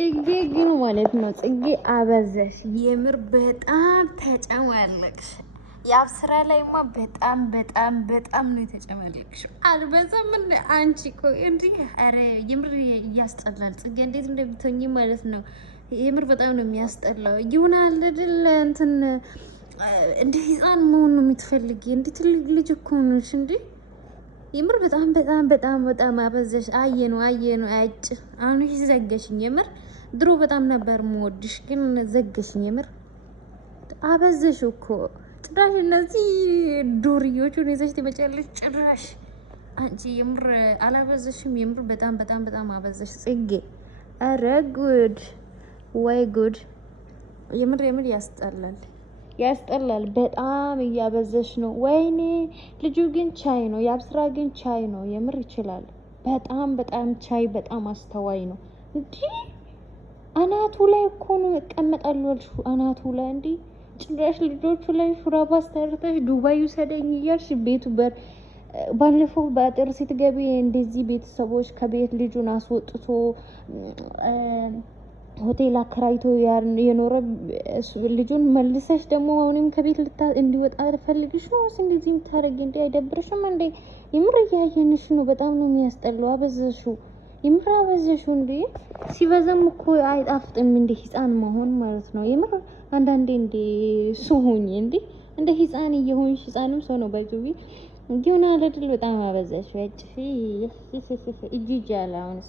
ጽጌ ግን ማለት ነው ጽጌ አበዛሽ። የምር በጣም ተጨማለቅሽ። ያብ ስራ ላይማ በጣም ነው የተጨማለቅሽው። አልበዛም እንደ አንቺ እኮ እንዲህ ኧረ የምር እያስጠላል። ጽጌ እንዴት እንደምትሆኚ ማለት ነው። የምር በጣም ነው የሚያስጠላው። ይሆናል አይደል እንትን እንደ ህፃን መሆን ነው የምትፈልጊ። እንደ ትልቅ ልጅ እኮ ነሽ እንዴ! የምር በጣም አበዛሽ። አየነው አጭ አሁን ዘገሽኝ። የምር ድሮ በጣም ነበር የምወድሽ፣ ግን ዘገሽኝ። የምር አበዛሽ እኮ ጭራሽ እነዚህ ዱርዮቹን ይዘሽ ትመጫለሽ። ጭራሽ አንቺ የምር አላበዛሽም? የምር በጣም አበዛሽ ጽጌ። ኧረ ጉድ ወይ ጉድ! የምር ያስጠላል። በጣም እያበዘሽ ነው። ወይኔ ልጁ ግን ቻይ ነው። የአብስራ ግን ቻይ ነው። የምር ይችላል። በጣም ቻይ፣ በጣም አስተዋይ ነው። እንዲህ አናቱ ላይ እኮ ነው እቀመጣለሁ። አናቱ ላይ እንዲህ ጭራሽ ልጆቹ ላይ ሹራባ አስተርተሽ ዱባይ ውሰደኝ እያልሽ ቤቱ ባለፈው በአጥር ስትገቢ እንደዚህ ቤተሰቦች ከቤት ልጁን አስወጥቶ ሆቴል አከራይቶ የኖረ ልጁን መልሰሽ ደግሞ አሁንም ከቤት እንዲወጣ ፈልግሽ ነው። እንደዚህ የምታረጊ እንዴ? አይደብርሽም እንዴ? የምር እያየንሽ ነው። በጣም ነው የሚያስጠላው። አበዛሽው፣ የምር አበዛሽው እንዴ! ሲበዛም እኮ አይጣፍጥም እንደ ህፃን መሆን ማለት ነው። የምር አንዳንዴ እንደ ሱሁኝ እንዴ! እንደ ህፃን እየሆንሽ ህፃንም ሰው ነው ባይዙ ግን አለድል በጣም አበዛሽው። እጅ ያለ አሁንስ